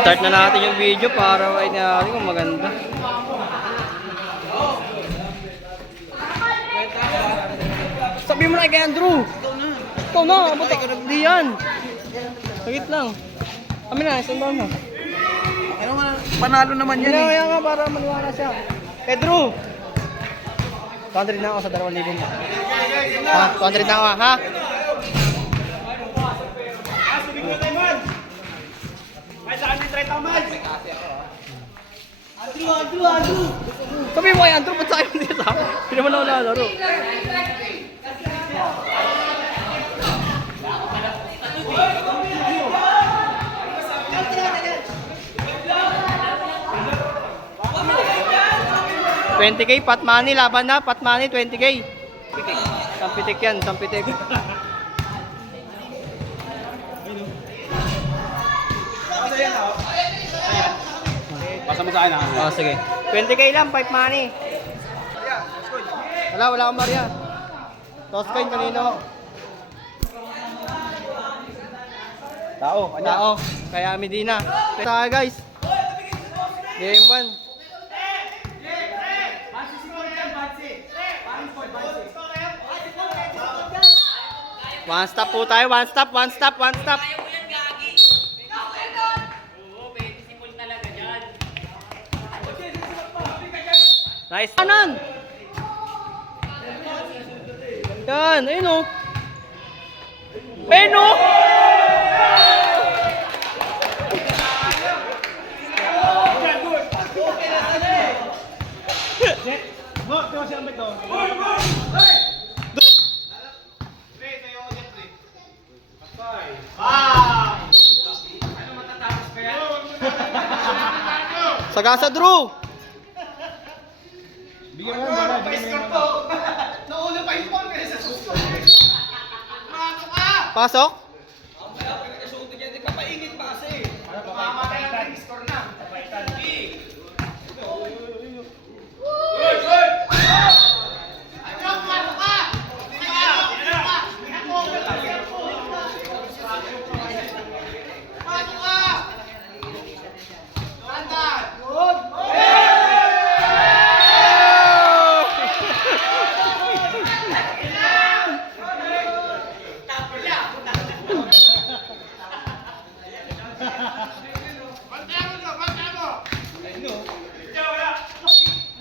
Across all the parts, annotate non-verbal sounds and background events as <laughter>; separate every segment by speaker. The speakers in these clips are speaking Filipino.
Speaker 1: Start na natin yung video para ay natin kung maganda. Sabi mo na kay Andrew. Ikaw na. Ikaw na. Hindi yan. Sagit lang. Kami na, isang doon na.
Speaker 2: Ano nga, panalo naman yan eh.
Speaker 1: Kaya nga para maniwala siya. Pedro! 200 na ako sa 2,000 mo. Ha? 200 na ako ha? Sabi mo kay Andrew, ba't sa akin dito? Hindi naman ako lalaro. Twenty k pat money, laban na, pat money, 20k. Sampitik yan, sampitik.
Speaker 2: Pasa mo sa akin ha.
Speaker 1: Oh, sige. 20k lang, pipe money. Wala, wala akong barya. Toss coin kanino?
Speaker 2: Tao, kanya.
Speaker 1: Tao, kaya Medina. Tayo guys. Game 1. One stop po tayo, one stop, one stop, one stop. Nice. Kanan! Yan, ayun o. Ayun o! Sagasa Drew!
Speaker 2: Bigyan mo yan, bigyan mo yan.
Speaker 1: Pasok?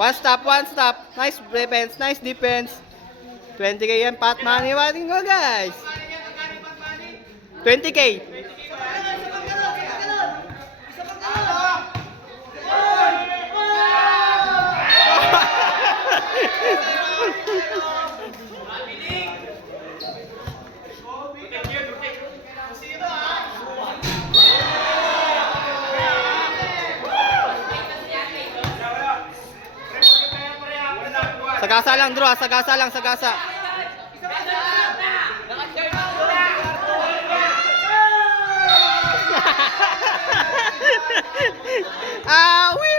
Speaker 1: One stop, one stop. Nice defense, nice defense. 20k yan, pat money. Wating go guys. 20k. Sagasa lang, Drew. Sagasa lang, sagasa. ah, <laughs>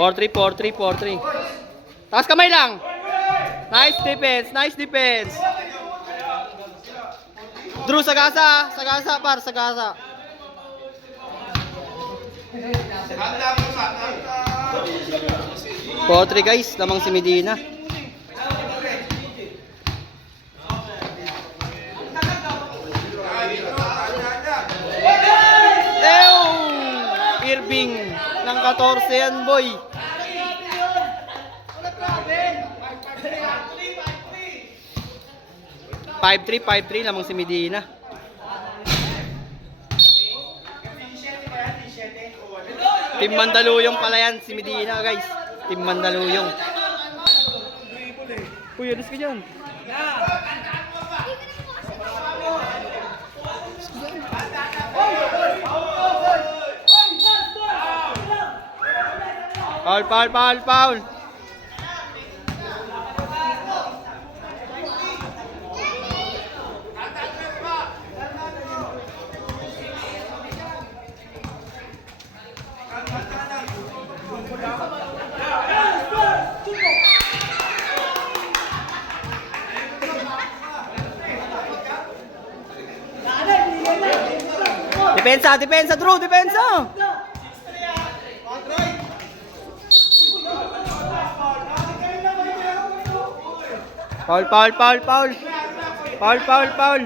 Speaker 1: Four three, four three, four three. Taas kamay lang. Nice defense, nice defense. Drew, sagasa, sagasa par, sagasa. Three guys, lamang si Medina. Irving ng 14 yan boy. Five three, five three lamang si Medina. Team Mandaluyong pala yan, si Medina guys. Team Mandaluyong. Kuya, alis ka dyan. Foul, foul, foul, foul. Depensa, depensa, Drew, depensa. Foul, foul, foul, foul. Foul, foul, foul.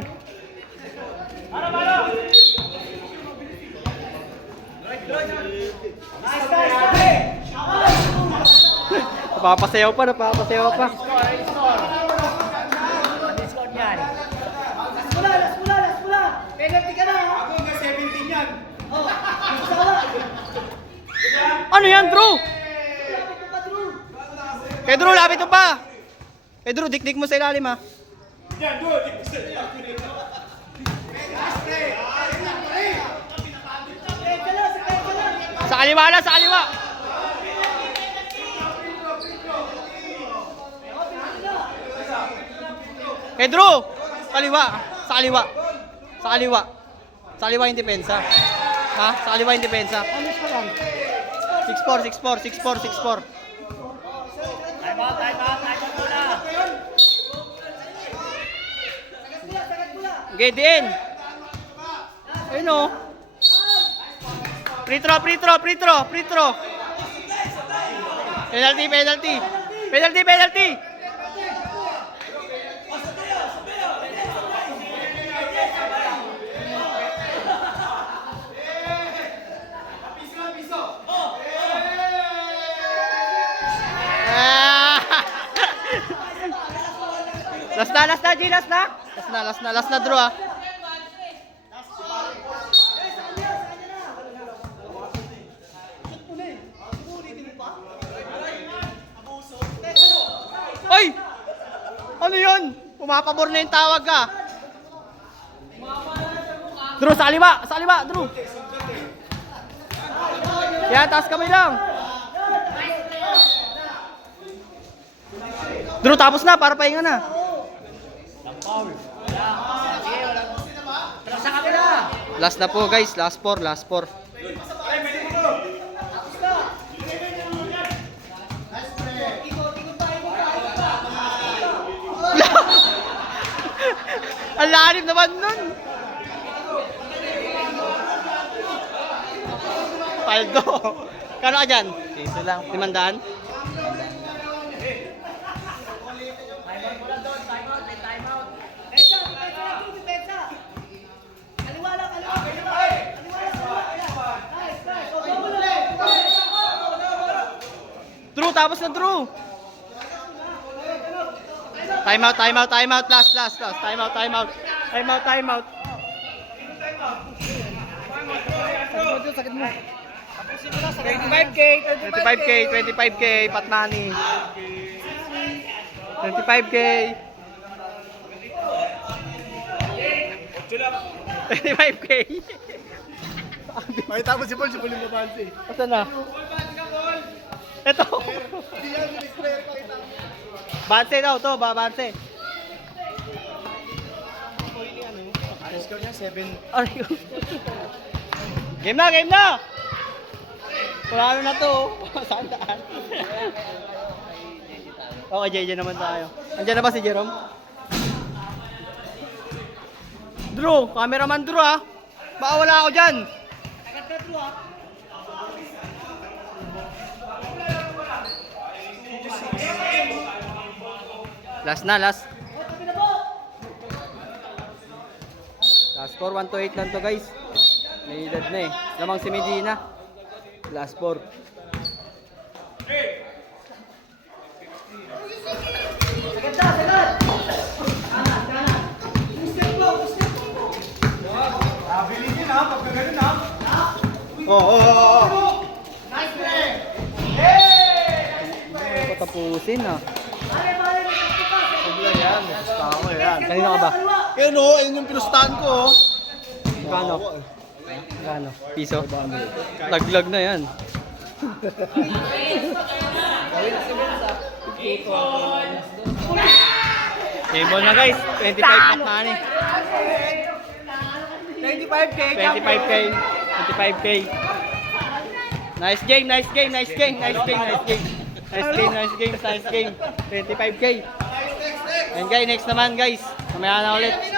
Speaker 1: Napapasayaw pa, napapasayaw pa. Ano yan? Kay Drew, lapit mo pa. Drew, dikdik mo sa ilalim ha. Sa kaliwa lang, sa kaliwa. Drew, kaliwa. Sa kaliwa. Sa kaliwa. Sa kaliwa yung depensa. Ha? Sa kaliwa yung depensa. 6-4, 6-4, 6-4, 6-4. Okay, din. Ayun o. Free throw, free throw, free throw, free throw. Penalty, penalty. Penalty, penalty. Last na, last na, G, last na. Last na, last na, last na draw ah. Ay! Ano yun? Pumapabor na yung tawag ka. Drew, sa kaliwa! Sa kaliwa, Drew! Yan, taas kamay lang. Drew, tapos na, para pahinga na. Last na po guys, last four, last four. <laughs> Ang lalim naman nun. Paldo. Kano ka dyan?
Speaker 2: Piso lang.
Speaker 1: Limandaan? Drew, tapos na Drew. Time out, time out, time out, last, last, last. Time out, time out. Time out, time out. Sakit mo,
Speaker 2: 25k,
Speaker 1: 25k, 25k, pat money. 25k. 25k.
Speaker 2: Ay, tapos si Paul, si Paul yung babansi.
Speaker 1: Asa na? Ito. Banse daw to, ba banse.
Speaker 2: Ang score niya, 7.
Speaker 1: Ano yun? Game na, game na! Wala na to. <laughs> Saan daan? Okay, JJ naman tayo. Andiyan na ba si Jerome? Drew, cameraman Drew ah. Baka wala ako dyan. Last na, last. Last 4, 1 to 8 lang to guys. May edad na eh. Lamang si Medina. Last 4.
Speaker 2: Saganda,
Speaker 3: sagad! Kanan, kanan. Po, boosted po. Nabili
Speaker 2: din ha, pagkagaling ha. Oo, oo.
Speaker 1: Nice play! Hey! Nice play! Patapusin ha. Ah. Ay, ah.
Speaker 2: Sobra yan. Tama yan.
Speaker 1: Kanino ka ba?
Speaker 2: Yan o, yun yung pinustahan ko. oh.
Speaker 1: Magkano? Magkano? Piso? Laglag na yan. Table na guys, 25 pack na ni.
Speaker 2: 25k.
Speaker 1: 25k, 25k. Nice game, nice game, nice game, nice game, nice game. Nice game, nice game, nice game. 25k. And guys, next naman guys. Mamaya na ulit.